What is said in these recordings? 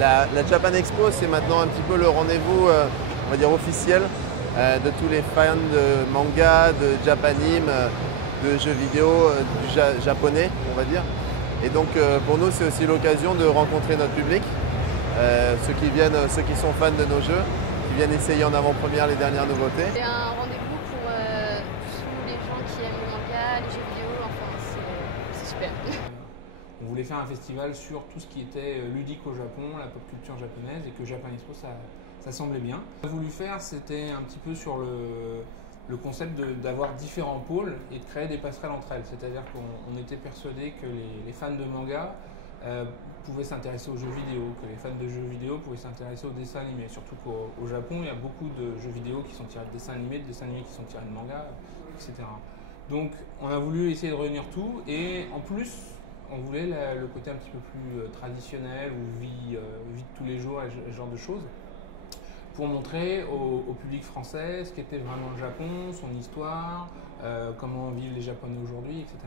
La Japan Expo, c'est maintenant un petit peu le rendez-vous, on va dire officiel, de tous les fans de manga, de japanime, de jeux vidéo, du japonais, on va dire. Et donc pour nous, c'est aussi l'occasion de rencontrer notre public, ceux qui sont fans de nos jeux, qui viennent essayer en avant-première les dernières nouveautés. C'est un rendez-vous pour tous les gens qui aiment le manga, les jeux vidéo, enfin c'est super. On voulait faire un festival sur tout ce qui était ludique au Japon, la pop culture japonaise, et que Japan Expo, ça semblait bien. Ce qu'on a voulu faire, c'était un petit peu sur le concept d'avoir différents pôles et de créer des passerelles entre elles. C'est-à-dire qu'on était persuadé que les fans de manga pouvaient s'intéresser aux jeux vidéo, que les fans de jeux vidéo pouvaient s'intéresser aux dessins animés. Surtout qu'au Japon, il y a beaucoup de jeux vidéo qui sont tirés de dessins animés qui sont tirés de manga, etc. Donc on a voulu essayer de réunir tout, et en plus, on voulait le côté un petit peu plus traditionnel, ou vie de tous les jours, et ce genre de choses, pour montrer au public français ce qu'était vraiment le Japon, son histoire, comment vivent les Japonais aujourd'hui, etc.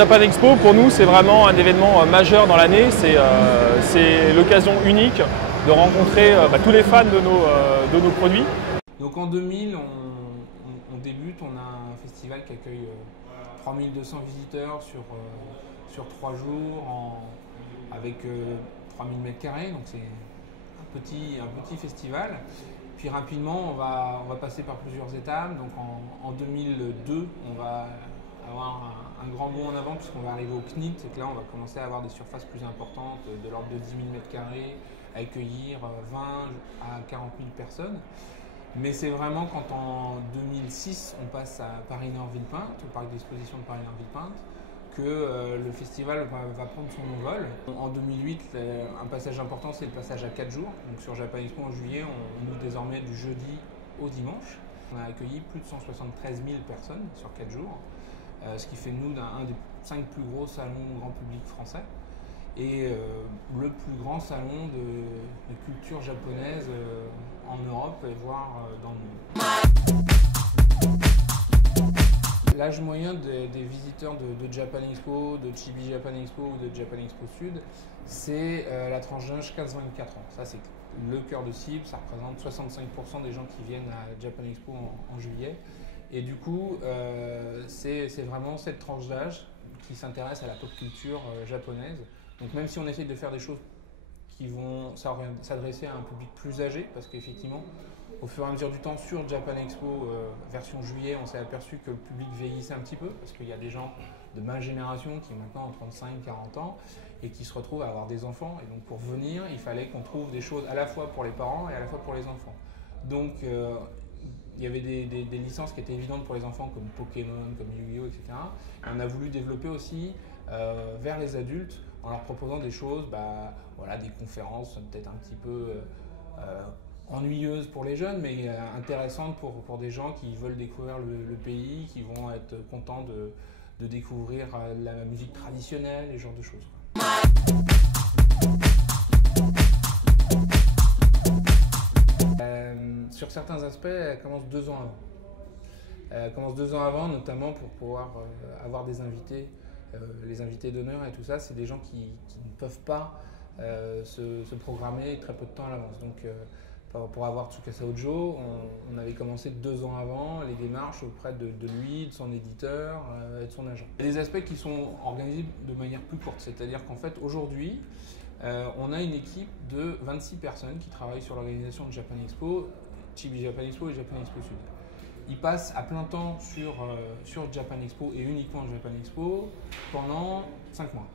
Japan Expo, pour nous, c'est vraiment un événement majeur dans l'année. C'est l'occasion unique de rencontrer tous les fans de nos produits. Donc en 2000, on débute, on a un festival qui accueille 3200 visiteurs sur 3 jours, avec 3000 m², donc c'est un petit festival. Puis rapidement, on va passer par plusieurs étapes. Donc en 2002, on va avoir un grand bond en avant, puisqu'on va arriver au CNIT, et que là on va commencer à avoir des surfaces plus importantes, de l'ordre de 10 000 m², à accueillir 20 à 40 000 personnes. Mais c'est vraiment quand en 2006 on passe à Paris-Nord-Villepinte, au parc d'exposition de Paris-Nord-Villepinte, que le festival va prendre son envol. En 2008, un passage important, c'est le passage à 4 jours. Donc sur Japan Expo en juillet, on ouvre désormais du jeudi au dimanche. On a accueilli plus de 173 000 personnes sur 4 jours, ce qui fait de nous un des 5 plus gros salons grand public français, et le plus grand salon de culture japonaise en Europe, et voire dans le monde. L'âge moyen des visiteurs de Japan Expo, de Chibi Japan Expo ou de Japan Expo Sud, c'est la tranche d'âge 15-24 ans. Ça, c'est le cœur de cible, ça représente 65% des gens qui viennent à Japan Expo en juillet. Et du coup, c'est vraiment cette tranche d'âge qui s'intéresse à la pop culture japonaise. Donc même si on essaye de faire des choses qui vont s'adresser à un public plus âgé, parce qu'effectivement, au fur et à mesure du temps, sur Japan Expo version juillet, on s'est aperçu que le public vieillissait un petit peu, parce qu'il y a des gens de ma génération qui maintenant ont 35-40 ans et qui se retrouvent à avoir des enfants. Et donc pour venir, il fallait qu'on trouve des choses à la fois pour les parents et à la fois pour les enfants. Donc il y avait des licences qui étaient évidentes pour les enfants, comme Pokémon, comme Yu-Gi-Oh, etc. Et on a voulu développer aussi vers les adultes, en leur proposant des choses, voilà, des conférences peut-être un petit peu ennuyeuses pour les jeunes, mais intéressantes pour des gens qui veulent découvrir le pays, qui vont être contents de découvrir la musique traditionnelle, et ce genre de choses. Sur certains aspects, elle commence 2 ans avant. Elle commence 2 ans avant, notamment pour pouvoir avoir des invités, les invités d'honneur et tout ça. C'est des gens qui ne peuvent pas se programmer très peu de temps à l'avance. Donc, pour avoir Tsukasa Ojo, on avait commencé 2 ans avant les démarches auprès de lui, de son éditeur et de son agent. Il y a des aspects qui sont organisés de manière plus courte, c'est-à-dire qu'en fait aujourd'hui, on a une équipe de 26 personnes qui travaillent sur l'organisation de Japan Expo, Chibi Japan Expo et Japan Expo Sud. Ils passent à plein temps sur Japan Expo, et uniquement Japan Expo, pendant 5 mois.